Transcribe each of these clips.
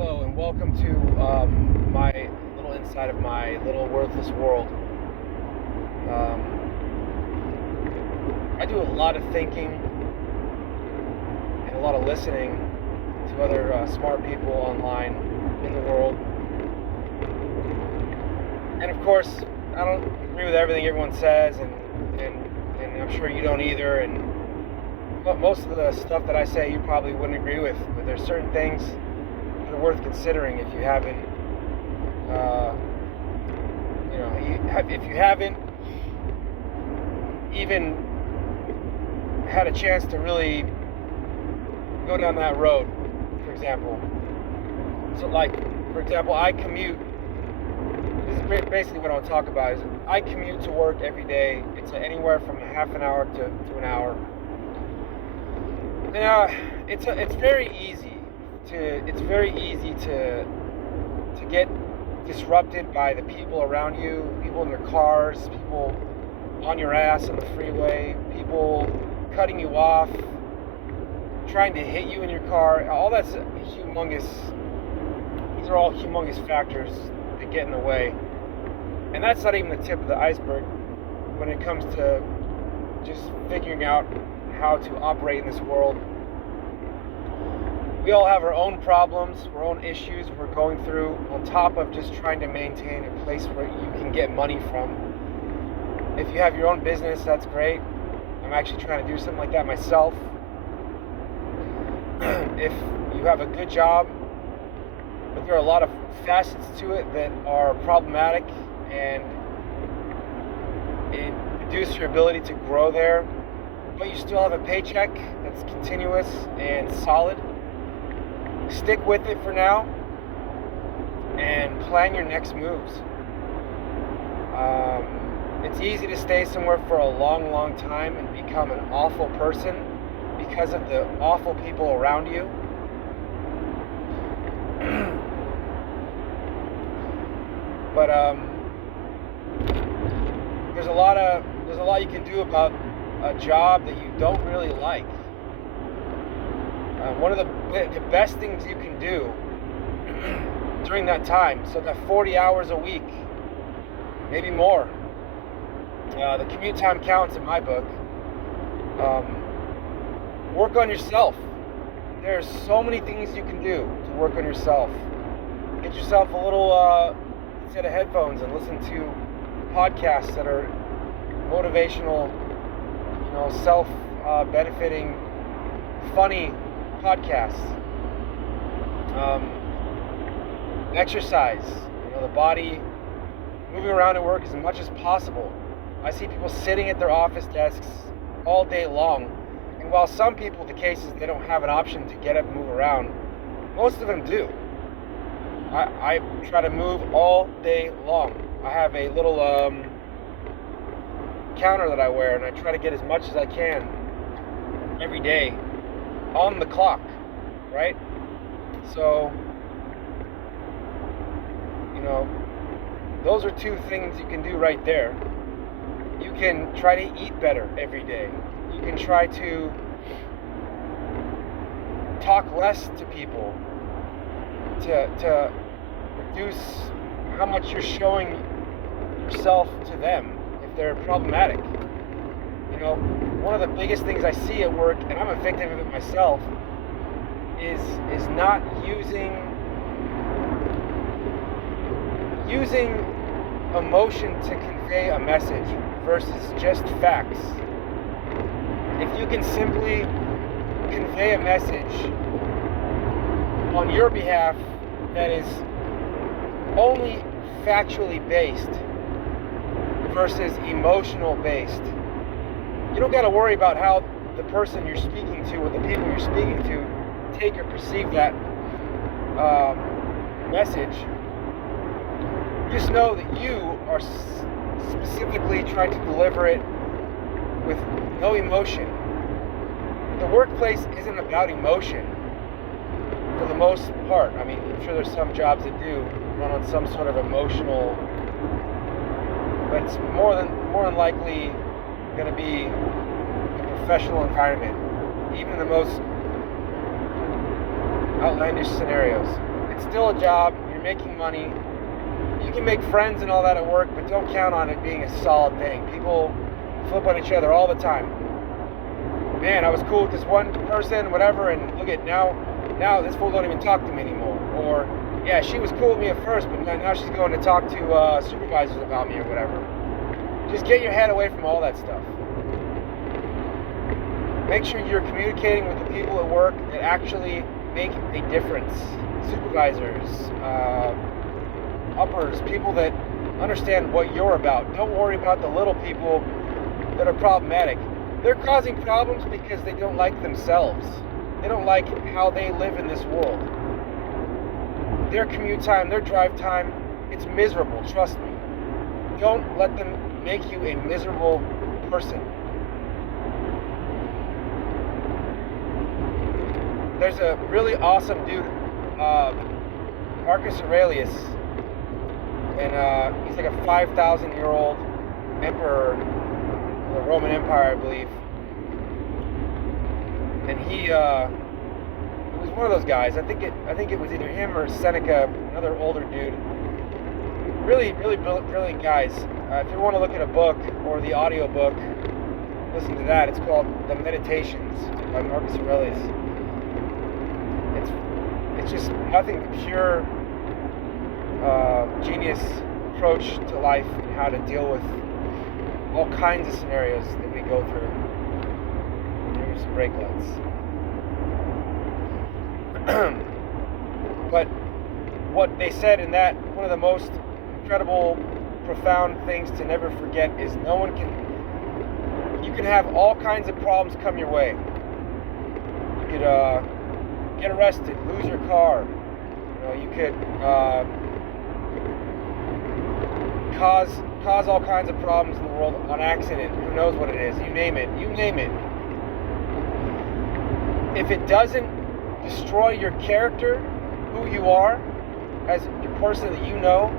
Hello and welcome to my little inside of my little worthless world. I do a lot of thinking and a lot of listening to other smart people online in the world. And of course, I don't agree with everything everyone says, and I'm sure you don't either. But most of the stuff that I say you probably wouldn't agree with. But there's certain things that are worth considering if you haven't, if you haven't even had a chance to really go down that road. For example, for example, I commute. This is basically what I want to talk about. Is I commute to work every day. It's anywhere from a half an hour to an hour. And it's very easy to get disrupted by the people around you, people in their cars, people on your ass on the freeway, people cutting you off, trying to hit you in your car. All that's humongous. These are all humongous factors that get in the way. And that's not even the tip of the iceberg when it comes to just figuring out how to operate in this world. We all have our own problems, our own issues we're going through, on top of just trying to maintain a place where you can get money from. If you have your own business, that's great. I'm actually trying to do something like that myself. If you have a good job, but there are a lot of facets to it that are problematic and it reduces your ability to grow there, but you still have a paycheck that's continuous and solid, stick with it for now and plan your next moves. It's easy to stay somewhere for a long, long time and become an awful person because of the awful people around you. But there's a lot you can do about a job that you don't really like. One of the best things you can do during that time, so that 40 hours a week, maybe more, the commute time counts in my book. Work on yourself. There's so many things you can do to work on yourself. Get yourself a little set of headphones and listen to podcasts that are motivational, self-benefiting, funny podcasts. Exercise, the body, moving around at work as much as possible. I see people sitting at their office desks all day long, and while some people, the case is they don't have an option to get up and move around, most of them do. I try to move all day long. I have a little counter that I wear, and I try to get as much as I can every day on the clock, right? So, those are two things you can do right there. You can try to eat better every day. You can try to talk less to people to reduce how much you're showing yourself to them if they're problematic. One of the biggest things I see at work, and I'm a victim of it myself, is not using emotion to convey a message versus just facts. If you can simply convey a message on your behalf that is only factually based versus emotional based, you don't got to worry about how the person you're speaking to or the people you're speaking to take or perceive that message. Just know that you are specifically trying to deliver it with no emotion. The workplace isn't about emotion for the most part. I mean, I'm sure there's some jobs that do run on some sort of emotional, but it's more than likely going to be a professional environment, even in the most outlandish scenarios. It's still still a job, you're making money, you can make friends and all that at work, but don't count on it being a solid thing. People flip on each other all the time. Man, I was cool with this one person, whatever, and look at now this fool don't even talk to me anymore. Or, yeah, she was cool with me at first, but now she's going to talk to supervisors about me or whatever. Just get your head away from all that stuff. Make sure you're communicating with the people at work that actually make a difference. Supervisors, uppers, people that understand what you're about. Don't worry about the little people that are problematic. They're causing problems because they don't like themselves. They don't like how they live in this world. Their commute time, their drive time, it's miserable, trust me. Don't let them make you a miserable person. There's a really awesome dude, Marcus Aurelius, and he's like a 5,000-year-old emperor of the Roman Empire, I believe. And he was one of those guys. I think it was either him or Seneca, another older dude. Really, really brilliant guys. If you want to look at a book or the audio book, listen to that. It's called The Meditations by Marcus Aurelius. It's just nothing but pure genius approach to life and how to deal with all kinds of scenarios that we go through. Here's some brake lights. But what they said in that, one of the most incredible, profound things to never forget is you can have all kinds of problems come your way. You could get arrested, lose your car. You could cause all kinds of problems in the world on accident. Who knows what it is? You name it. If it doesn't destroy your character, who you are, as your person that you know,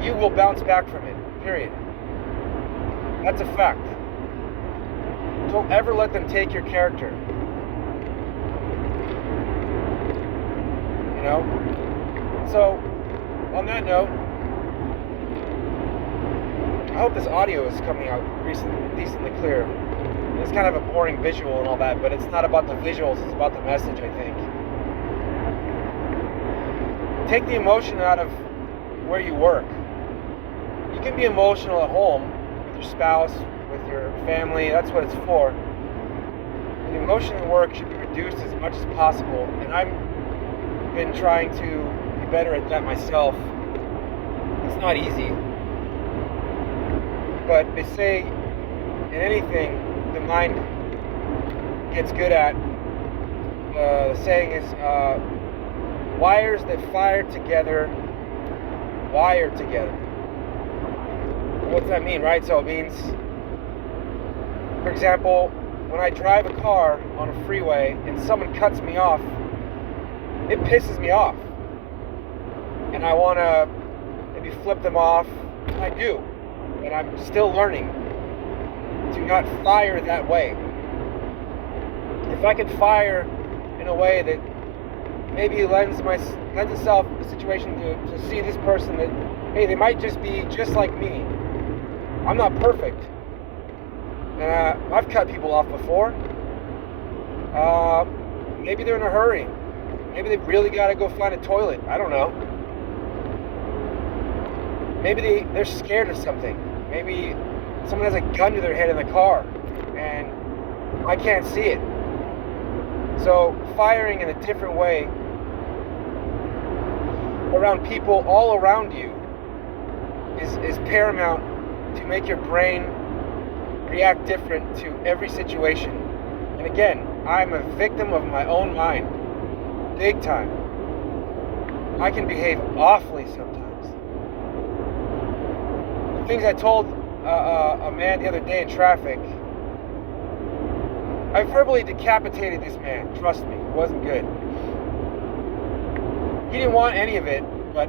you will bounce back from it. Period. That's a fact. Don't ever let them take your character. So, on that note, I hope this audio is coming out decently clear. It's kind of a boring visual and all that, but it's not about the visuals, it's about the message, I think. Take the emotion out of where you work. You can be emotional at home with your spouse, with your family, that's what it's for. The emotion at work should be reduced as much as possible, and I've been trying to be better at that myself. It's not easy. But they say in anything the mind gets good at, the saying is, wires that fire together, wire together. What's that mean, right? So it means, for example, when I drive a car on a freeway and someone cuts me off, it pisses me off. And I want to maybe flip them off. I do. And I'm still learning to not fire that way. If I could fire in a way that maybe lends itself the situation to see this person that, hey, they might just be just like me. I'm not perfect. And I've cut people off before. Maybe they're in a hurry. Maybe they've really got to go find a toilet. I don't know. Maybe they're scared of something. Maybe someone has a gun to their head in the car and I can't see it. So firing in a different way around people all around you is paramount to make your brain react different to every situation. And again, I'm a victim of my own mind. Big time. I can behave awfully sometimes. The things I told a man the other day in traffic, I verbally decapitated this man. Trust me, it wasn't good. He didn't want any of it, but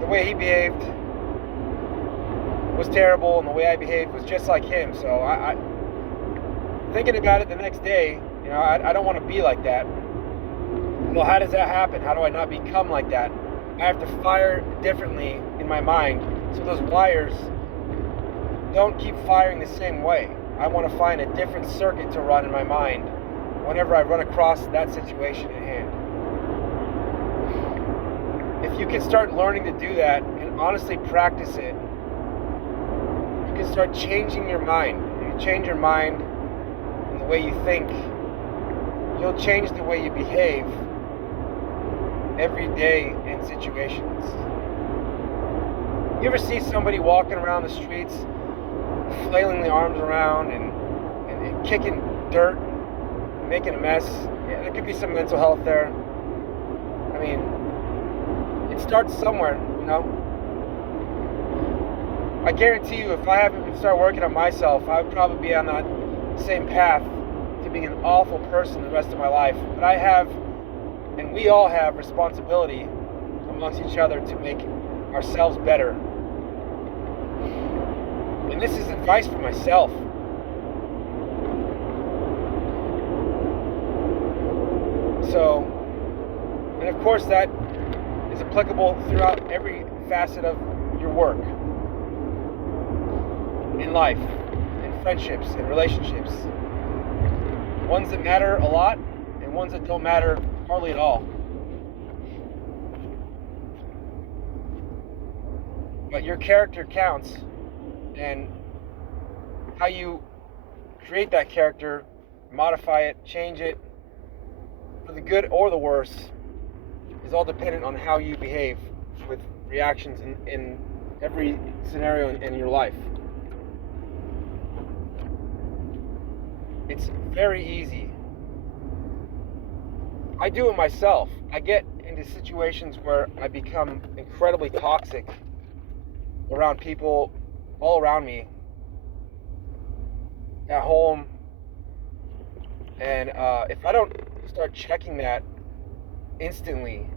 the way he behaved was terrible, and the way I behaved was just like him. So I thinking about it the next day, I don't want to be like that. Well, how does that happen? How do I not become like that? I have to fire differently in my mind so those wires don't keep firing the same way. I want to find a different circuit to run in my mind whenever I run across that situation at hand. If you can start learning to do that and honestly practice it, you can start changing your mind. If you change your mind and the way you think, you'll change the way you behave every day in situations. You ever see somebody walking around the streets, flailing the arms around and kicking dirt, making a mess? Yeah, there could be some mental health there. I mean, it starts somewhere, you know? I guarantee you, if I haven't started working on myself, I would probably be on that same path to being an awful person the rest of my life. But I have, and we all have, responsibility amongst each other to make ourselves better. And this is advice for myself. So, and of course that is applicable throughout every facet of your work, in life, in friendships, in relationships. Ones that matter a lot and ones that don't matter hardly at all. But your character counts, and how you create that character, modify it, change it, for the good or the worse, is all dependent on how you behave with reactions in every scenario in your life. It's very easy. I do it myself. I get into situations where I become incredibly toxic around people all around me, at home, and if I don't start checking that instantly,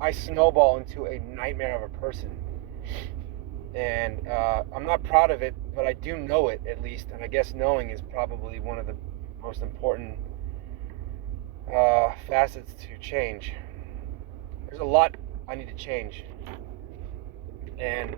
I snowball into a nightmare of a person. And I'm not proud of it, but I do know it at least, and I guess knowing is probably one of the most important facets to change. There's a lot I need to change, and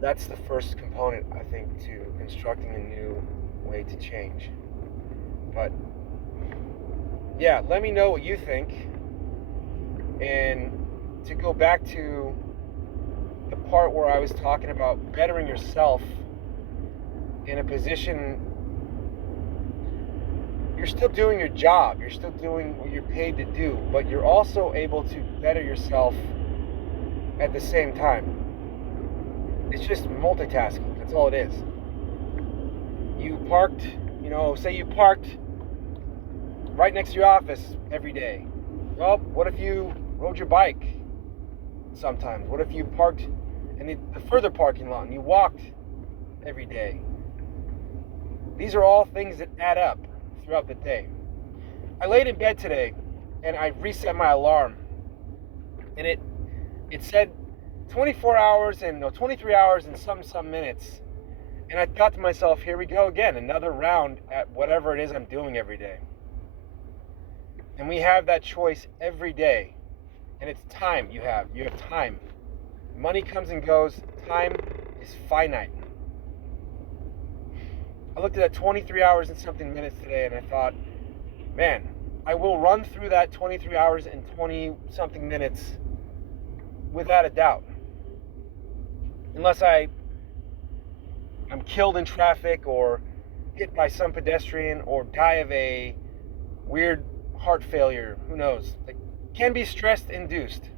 that's the first component, I think, to constructing a new way to change. But yeah, let me know what you think. And to go back to the part where I was talking about bettering yourself in a position, you're still doing your job, you're still doing what you're paid to do, but you're also able to better yourself at the same time. It's just multitasking, that's all it is. You parked, say you parked right next to your office every day. Well, what if you rode your bike sometimes? What if you parked in the further parking lot and you walked every day? These are all things that add up throughout the day. I laid in bed today and I reset my alarm, and it said 23 hours and some minutes. And I thought to myself, here we go again, another round at whatever it is I'm doing every day. And we have that choice every day. And it's time you have time. Money comes and goes. Time is finite. I looked at that 23 hours and something minutes today, and I thought, man, I will run through that 23 hours and 20 something minutes without a doubt. Unless I'm killed in traffic or hit by some pedestrian or die of a weird heart failure, who knows? It can be stress induced.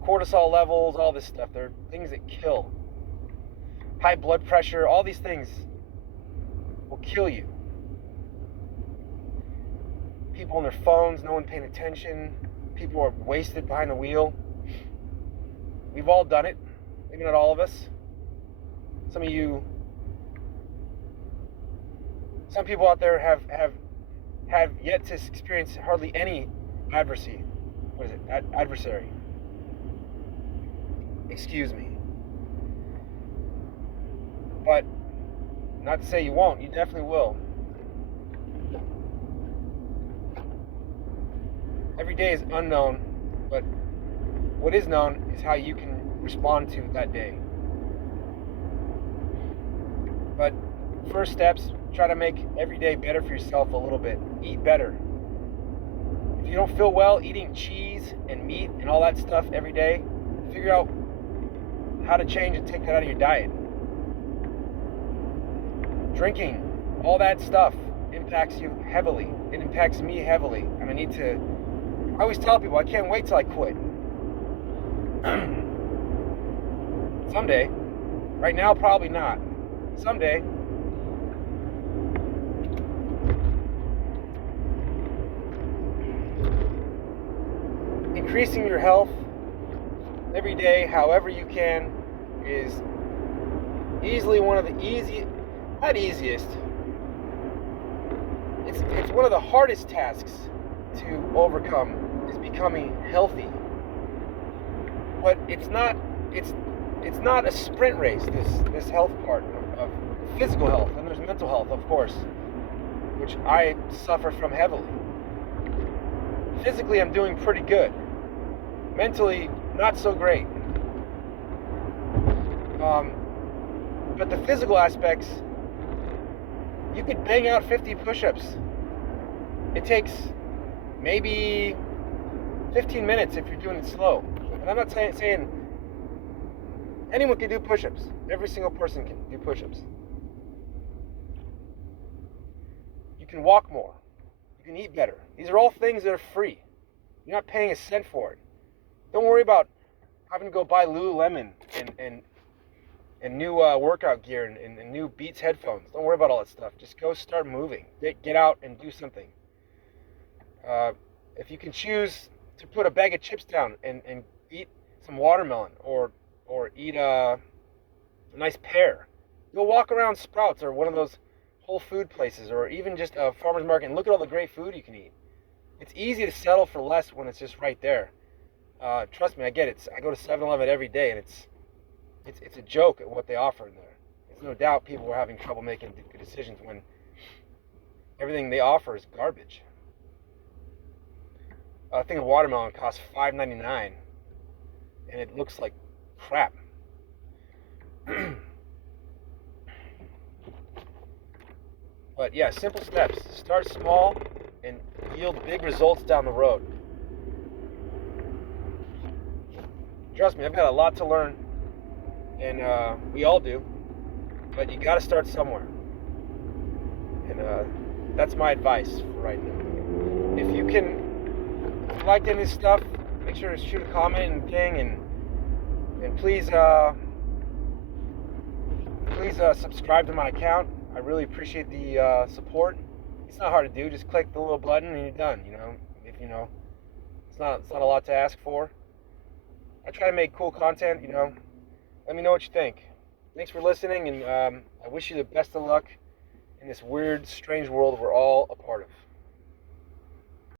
Cortisol levels, all this stuff, they're things that kill. High blood pressure, all these things will kill you. People on their phones, no one paying attention. People are wasted behind the wheel. We've all done it. Maybe not all of us. Some people out there have yet to experience hardly any adversity. What is it? Adversary. Excuse me. But not to say you won't, you definitely will. Every day is unknown, but what is known is how you can respond to that day. But first steps, try to make every day better for yourself a little bit. Eat better. If you don't feel well eating cheese and meat and all that stuff every day, figure out how to change and take that out of your diet. Drinking, all that stuff impacts you heavily. It impacts me heavily. And I always tell people I can't wait till I quit. Someday. Right now, probably not. Someday. Increasing your health every day, however you can, is easily one of the not easiest. It's one of the hardest tasks to overcome, is becoming healthy. But it's not a sprint race, this health part of physical health. And there's mental health, of course, which I suffer from heavily. Physically, I'm doing pretty good. Mentally, not so great. But the physical aspects, you could bang out 50 push-ups. It takes maybe 15 minutes if you're doing it slow. And I'm not saying anyone can do push-ups. Every single person can do push-ups. You can walk more. You can eat better. These are all things that are free. You're not paying a cent for it. Don't worry about having to go buy Lululemon and new workout gear and new Beats headphones. Don't worry about all that stuff. Just go start moving. Get out and do something. If you can choose to put a bag of chips down and eat some watermelon or eat a nice pear, go walk around Sprouts or one of those Whole Food places, or even just a farmer's market, and look at all the great food you can eat. It's easy to settle for less when it's just right there. Trust me, I get it. I go to 7-Eleven every day, and it's a joke at what they offer in there. There's no doubt people are having trouble making good decisions when everything they offer is garbage. I think a watermelon costs $5.99, and it looks like crap. But yeah, simple steps. Start small and yield big results down the road. Trust me, I've got a lot to learn, and we all do, but you got to start somewhere. And that's my advice for right now. If you like any of this stuff, make sure to shoot a comment and thing, and please subscribe to my account. I really appreciate the support. It's not hard to do. Just click the little button and you're done. It's not a lot to ask for. I try to make cool content. Let me know what you think. Thanks for listening, and I wish you the best of luck in this weird, strange world we're all a part of.